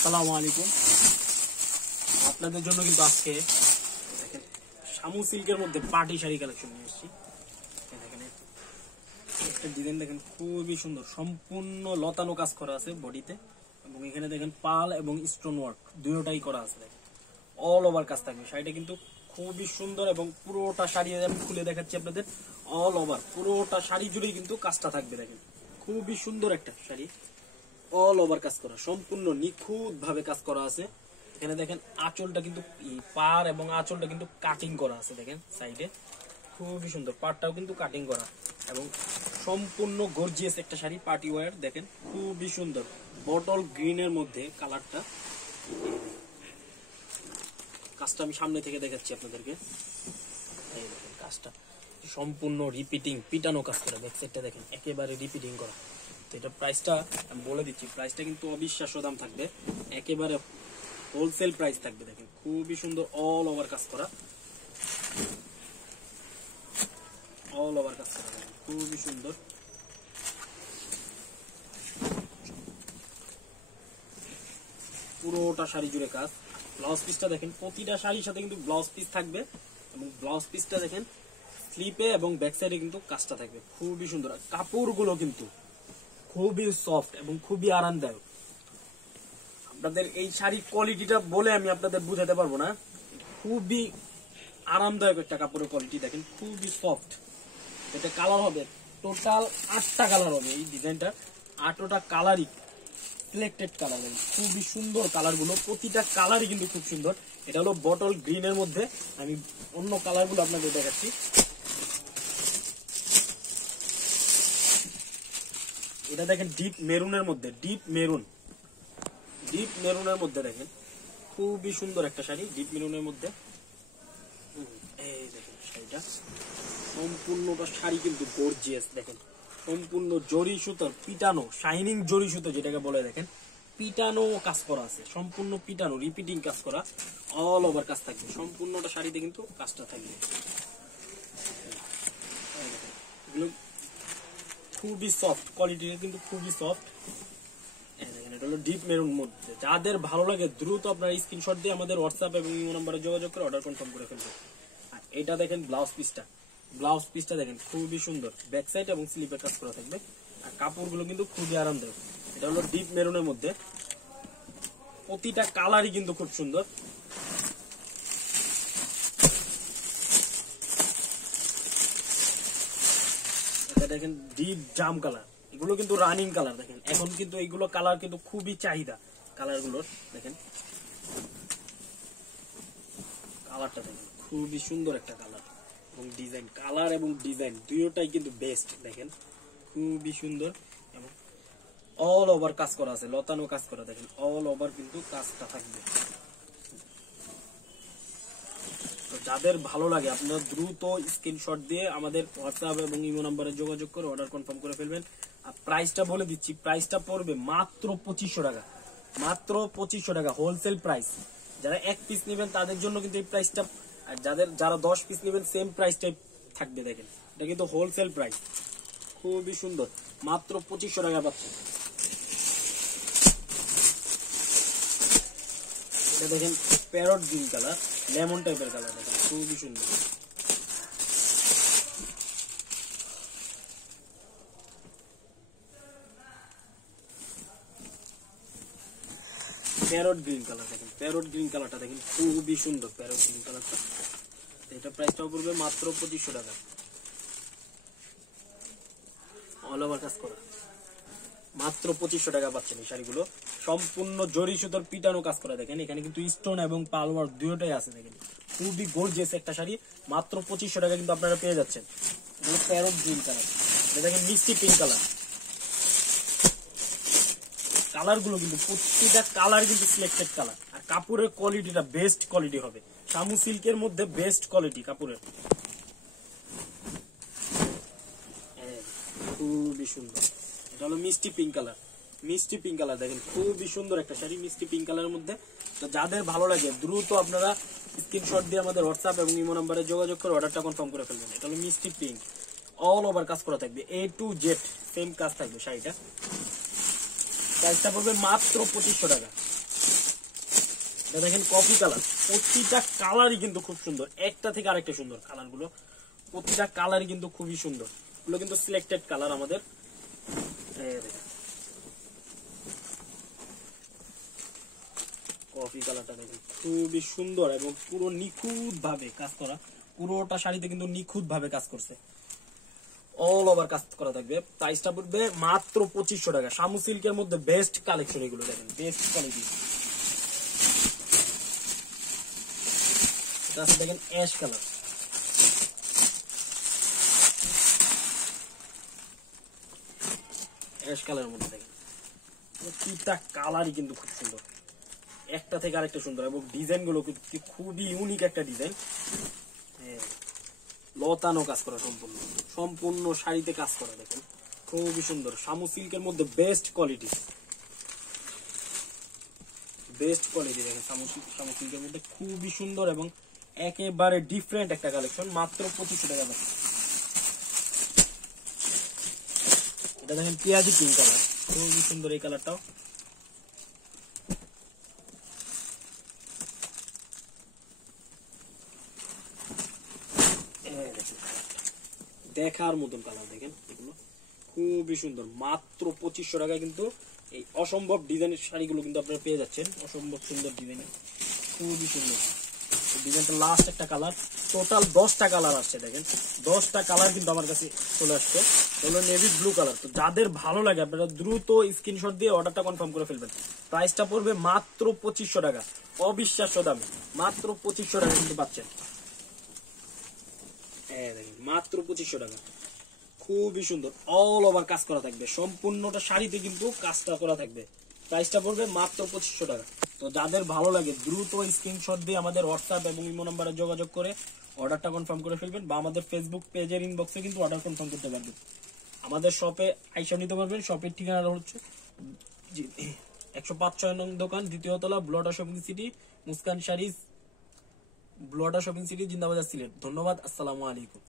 আসসালামু আলাইকুম। আপনাদের জন্য কিন্তু আজকে দেখেন শামু সিল্কের মধ্যে পার্টি শাড়ি কালেকশন নিয়ে এসেছি। দেখেন একটা ডিজাইন দেখেন খুবই সুন্দর, সম্পূর্ণ লতানো কাজ করা আছে বডিতে, এবং এখানে দেখেন পাল এবং স্টোন ওয়ার্ক দুটোটাই করা আছে। দেখেন অল ওভার কাজ থাকবে। শাড়িটা কিন্তু খুবই সুন্দর এবং পুরোটা শাড়ি আমি খুলে দেখাচ্ছি আপনাদের। অল ওভার পুরোটা শাড়ি জুড়েই কিন্তু কাজটা থাকবে। দেখেন খুবই সুন্দর একটা শাড়ি, অল ওভার কাজ করা, সম্পূর্ণ নিখুঁত ভাবে কাজ করা আছে। এখানে দেখেন আঁচলটা কিন্তু পার এবং আঁচলটা কিন্তু কাটিং করা আছে। দেখেন সাইডে খুবই সুন্দর, পাড়টাও কিন্তু কাটিং করা এবং সম্পূর্ণ গর্জিয়াস একটা শাড়ি, পার্টি ওয়্যার। দেখেন খুবই সুন্দর, বটল গ্রিনের মধ্যে কালারটা। কাজটা আমি সামনে থেকে দেখাচ্ছি আপনাদেরকে। এই দেখেন কাজটা সম্পূর্ণ রিপিটিং, পিটানো কাজ করা। ব্যাক সাইডটা দেখেন একেবারে রিপিটিং করা। তো এটা প্রাইসটা আমি বলে দিচ্ছি, প্রাইসটা কিন্তু অবিশ্বাস্য দাম থাকবে, একেবারে হোলসেল প্রাইস থাকবে। দেখেন খুবই সুন্দর, অল ওভার কাজ করা, অল ওভার কাজ করা, খুবই সুন্দর। পুরোটা শাড়ি জুড়ে কাজ। ব্লাউজ পিসটা দেখেন, প্রতিটা শাড়ির সাথে কিন্তু ব্লাউজ পিস থাকবে, এবং ব্লাউজ পিসটা দেখেন স্লিপে এবং ব্যাক সাইডে কিন্তু কাজটা থাকবে। খুবই সুন্দর, কাপড়গুলো কিন্তু খুবই সফট এবং খুবই আরামদায়ক। আপনাদের এই শাড়ির কোয়ালিটিটা বলে আমি আপনাদের বুঝাতে পারবো না, খুবই আরামদায়ক একটা কাপড়ের কোয়ালিটি। দেখেন খুবই সফট। এটা কালার হবে টোটাল 8টা কালার হবে। এই ডিজাইনটা 8টা কালারই সিলেক্টেড কালার, খুবই সুন্দর কালার গুলো, প্রতিটা কালারই কিন্তু খুব সুন্দর। এটা হলো বটল গ্রিনের মধ্যে, আমি অন্য কালার গুলো আপনাদের দেখাচ্ছি। এটা দেখেন ডিপ মেরুনের মধ্যে, ডিপ মেরুনের মধ্যে দেখেন খুবই সুন্দর একটা শাড়ি, ডিপ মেরুনের মধ্যে। এই দেখেন শাড়িটা সম্পূর্ণটা শাড়ি কিন্তু গর্জিয়াস। দেখেন সম্পূর্ণ জরি সুতোর পিটানো, শাইনিং জরি সুতো যেটাকে বলে, দেখেন পিটানো কাজ করা আছে, সম্পূর্ণ পিটানো রিপিটিং কাজ করা, অল ওভার কাজ থাকবে। সম্পূর্ণটা শাড়িতে কিন্তু কাজটা থাকবে। এগুলো খুবই সফট, কোয়ালিটিটা কিন্তু খুবই সফট। এটা হলো ডিপ মেরুন মধ্যে। যাদের ভালো লাগে দ্রুত আপনারা স্ক্রিনশট দিয়ে আমাদের হোয়াটসঅ্যাপ এবং ইমো নম্বরে যোগাযোগ করে অর্ডার কনফার্ম করে ফেলবেন। আর এটা দেখেন ব্লাউজ পিসটা দেখেন খুবই সুন্দর, ব্যাক সাইড এবং স্লিপের কাজ করা থাকবে। আর কাপড়গুলো কিন্তু খুবই আরামদায়ক। এটা হলো ডিপ মেরুনের মধ্যে, প্রতিটা কালারই কিন্তু খুব সুন্দর। এটা দেখেন ডিপ জাম কালার, এগুলো কিন্তু রানিং কালার। দেখেন এখন কিন্তু এইগুলো কালার কিন্তু খুবই চাহিদা কালারগুলোর। দেখেন কালারটা দেখেন খুবই সুন্দর একটা কালার, এবং ডিজাইন, কালার এবং ডিজাইন দুটোটাই কিন্তু বেস্ট। দেখেন খুবই সুন্দর এবং অল ওভার কাজ করা আছে, লতানো কাজ করা। দেখেন অল ওভার কিন্তু কাজটা থাকবে। তো যাদের ভালো লাগে আপনারা দ্রুত স্ক্রিনশট দিয়ে আমাদের হোয়াটসঅ্যাপ এবং ইমো নম্বরে যোগাযোগ করে অর্ডার কনফার্ম করে ফেলবেন। আর প্রাইসটা বলে দিচ্ছি, প্রাইসটা পড়বে মাত্র 2500 টাকা, মাত্র 2500 টাকা হোলসেল প্রাইস। যারা এক পিস নেবেন তাদের জন্য কিন্তু এই প্রাইসটা, আর যারা 10 পিস নেবেন সেম প্রাইসটাই থাকবে। দেখেন এটা কিন্তু হোলসেল প্রাইস, খুবই সুন্দর, মাত্র 2500 টাকা পাচ্ছেন। এটা দেখেন প্যারট গ্রিন কালার, লেমন টাইপের কালার, দেখেন খুবই সুন্দর। প্যারট গ্রিন কালার, দেখেন প্যারট গ্রিন কালারটা দেখেন খুবই সুন্দর, প্যারট গ্রিন কালারটা। এটা প্রাইসটাও পড়বে মাত্র 2500 টাকা, অল ওভার কাজ করা। মাত্র 2500 টাকা পাচ্ছেন এই শাড়িগুলো, সম্পূর্ণ জরি সুতোর পিটানো কাজ করা। দেখেন এখানে কিন্তু স্টোন এবং পালওয়ার দুটোটাই আছে। দেখেন খুবই গর্জিয়াস একটা শাড়ি, মাত্র 2500 টাকা কিন্তু আপনারা পেয়ে যাচ্ছেন। প্যারট গ্রিন কালার, দেখেন মিষ্টি পিঙ্ক কালার। কালার গুলো কিন্তু প্রতিটা কালার কিন্তু সিলেক্টেড কালার, আর কাপড়ের কোয়ালিটিটা বেস্ট কোয়ালিটি হবে। শামু সিল্কের মধ্যে বেস্ট কোয়ালিটি কাপড়ের, খুবই সুন্দর। এটা হলো মিষ্টি পিঙ্ক কালার, মিষ্টি পিঙ্ক কালার। দেখেন খুবই সুন্দর একটা শাড়ি মিষ্টি পিঙ্ক কালারের মধ্যে। তো যাদের ভালো লাগে দ্রুত আপনারা স্ক্রিনশট দিয়ে আমাদের হোয়াটসঅ্যাপ এবং ইমো নম্বরে যোগাযোগ করে অর্ডারটা কনফার্ম করে ফেলবেন। এটা হলো মিষ্টি পিঙ্ক, অল ওভার কাজ করা থাকবে, A to Z সেম কাজ থাকবে শাড়িটা। প্রাইসটা পড়বে মাত্র 2500 টাকা। এটা দেখেন কফি কালার, প্রতিটা কালারই কিন্তু খুব সুন্দর, একটা থেকে আরেকটা সুন্দর কালার গুলো, প্রতিটা কালারই কিন্তু খুবই সুন্দর, এগুলো কিন্তু সিলেক্টেড কালার আমাদের। কফি কালারটা দেখেন খুবই সুন্দর এবং পুরো নিখুঁত ভাবে কাজ করা, পুরোটা শাড়িতে কিন্তু নিখুঁত ভাবে কাজ করছে, অল ওভার কাজ করা থাকবে। প্রাইসটা পড়বে মাত্র 2500 টাকা। শামু সিল্কের মধ্যে বেস্ট কালেকশন এগুলো, দেখেন বেস্ট কোয়ালিটি। এটা আছে দেখেন অ্যাশ কালার, অ্যাশ কালারের মধ্যে দেখেন প্রতিটা কালারই কিন্তু খুব সুন্দর, একটা থেকে আরেকটা সুন্দর, এবং ডিজাইন গুলো খুবই ইউনিক একটা ডিজাইন, লতানো কাজ করা, সম্পূর্ণ সম্পূর্ণ শাড়িতে কাজ করা, দেখেন খুবই সুন্দর। শামু সিল্কের মধ্যে বেস্ট কোয়ালিটি, বেস্ট কোয়ালিটি দেখেন শামু সিল্কের মধ্যে খুবই সুন্দর এবং একেবারে ডিফারেন্ট একটা কালেকশন, মাত্র 2500 টাকা দাম। এটা দেখেন পেঁয়াজি পিঙ্ক কালার, খুবই সুন্দর এই কালারটাও। দেখার মতন কালার, দেখেন এগুলো খুবই সুন্দর, মাত্র 2500 টাকায় কিন্তু এই অসম্ভব ডিজাইনের শাড়িগুলো কিন্তু আপনারা পেয়ে যাচ্ছেন, অসম্ভব সুন্দর ডিজাইন, খুবই সুন্দর ডিজাইনটা। লাস্ট একটা কালার, টোটাল 10টা কালার আসছে, দেখেন 10টা কালার কিন্তু আমার কাছে চলে আসছে, হলো নেভি ব্লু কালার। তো যাদের ভালো লাগে আপনারা দ্রুত স্ক্রিনশট দিয়ে অর্ডারটা কনফার্ম করে ফেলবেন। প্রাইসটা পড়বে মাত্র 2500 টাকা, অবিশ্বাস্য দামে, মাত্র 2500 টাকা কিন্তু পাচ্ছেন, মাত্র 2500 টাকা, খুবই সুন্দর, অল ওভার কাজ করা থাকবে, সম্পূর্ণটা শাড়িতে কিন্তু কাজটা করা থাকবে। প্রাইসটা পড়বে মাত্র 2500 টাকা। তো যাদের ভালো লাগে দ্রুত স্ক্রিনশট দিয়ে আমাদের হোয়াটসঅ্যাপ এবং ইমো নম্বরে যোগাযোগ করে অর্ডারটা কনফার্ম করে ফেলবেন, বা আমাদের ফেসবুক পেজের ইনবক্সে কিন্তু অর্ডার কনফার্ম করতে পারবেন। আমাদের শপে আইসা নিতে পারবেন। শপের ঠিকানা হচ্ছে 105 নং দোকান, দ্বিতীয় তলা, blue water shopping city, Muskan sari, blue water shopping city, Zindabazar, Sylhet. ধন্যবাদ, আসসালামু আলাইকুম।